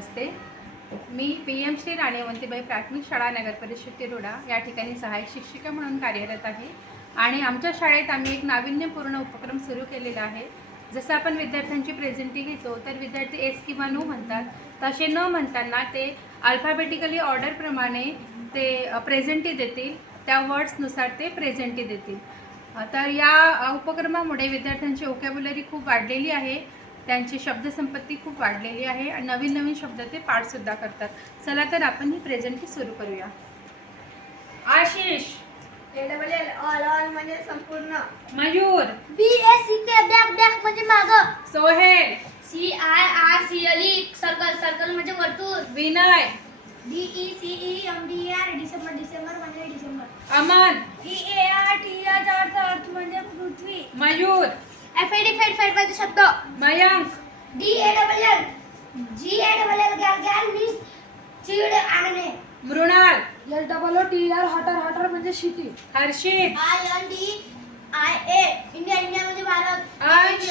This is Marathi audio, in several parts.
नमस्ते. मी पी एम श्री राणीवंतीबाई प्राथमिक शाळा नगर परिषद तिरोडा या ठिकाणी सहाय्यक शिक्षिका म्हणून कार्यरत आहे. आणि आमच्या शाळेत आम्ही एक नाविन्यपूर्ण उपक्रम सुरू केलेला आहे. जसं आपण विद्यार्थ्यांची प्रेझेंटी घेतो तर विद्यार्थी एस किंवा नो म्हणतात. तसे न म्हणताना ते अल्फाबेटिकली ऑर्डरप्रमाणे ते प्रेझेंटी देतील. त्या वर्ड्सनुसार ते प्रेझेंटी देतील. तर या उपक्रमामुळे विद्यार्थ्यांची ओकॅब्युलरी खूप वाढलेली आहे. त्यांची शब्दसंपत्ती खूप वाढलेली आहे आणि नवीन नवीन शब्द ते पाठसुद्धा करतात. चला तर आपण ही प्रेझेंटी सुरू करूया. Ashish. A double L all all म्हणजे संपूर्ण. Mayur. B S C K back back म्हणजे माग. Sohel. C I R C L E circle circle म्हणजे वर्तुळ Vinay. D E C E M D R December December म्हणजे December Aman. E A R T H earth earth म्हणजे पृथ्वी. Mayur. F A D fade fade म्हणजे शब्द. Mayank D A double L G A double L gall gall means चीड आणणे Mrinal. L double O T R hotter hotter म्हणजे शेती. Harshit. I N D I A India India म्हणजे Bharat. Ansh.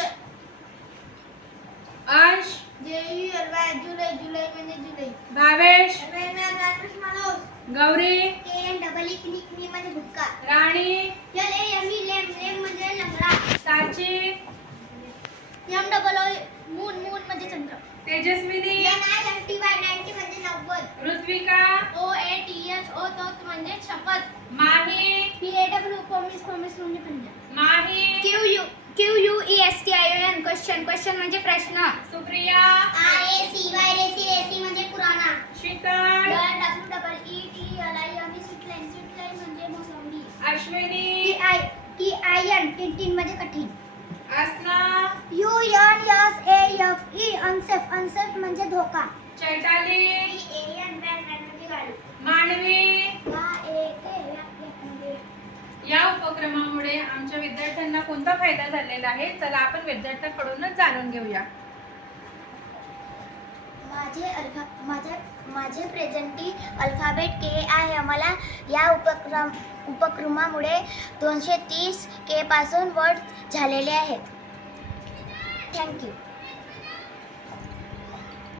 Ansh J U L Y जुलै जुलै म्हणजे जुलै. Bhavesh. Gauri. K N double E knee म्हणजे भुक्का. एम मून मून म्हणजे चंद्र Tejaswini N I M T Y ninety म्हणजे नव्वद Rutvika O A T H oath म्हणजे शपथ Mahi P A W promise promise म्हणजे Punjab Mahi Q U Q U E S T I N question question म्हणजे प्रश्न Supriya I A C Y ray C A C म्हणजे पुराणा Sheetal W double E T L I M sweet lime sweet lime म्हणजे मोसंबी T Ashwini I T I N tin म्हणजे कठीण Asna U N S A F E unsafe unsafe म्हणजे धोका. चैताली ए एन म्हणजे गाडी. मानवी या उपक्रमामुळे आमच्या विद्यार्थ्यांना कोणता फायदा झालेला आहे? चला आपण विद्यार्थ्यांकडूनच जाणून घेऊया. माझे अल्फा माझे प्रेझेंटी अल्फाबेट के आहे. आम्हाला या उपक्रम उपक्रमामुळे दोनशे तीस के पासून वर्ड झालेले आहेत थँक्यू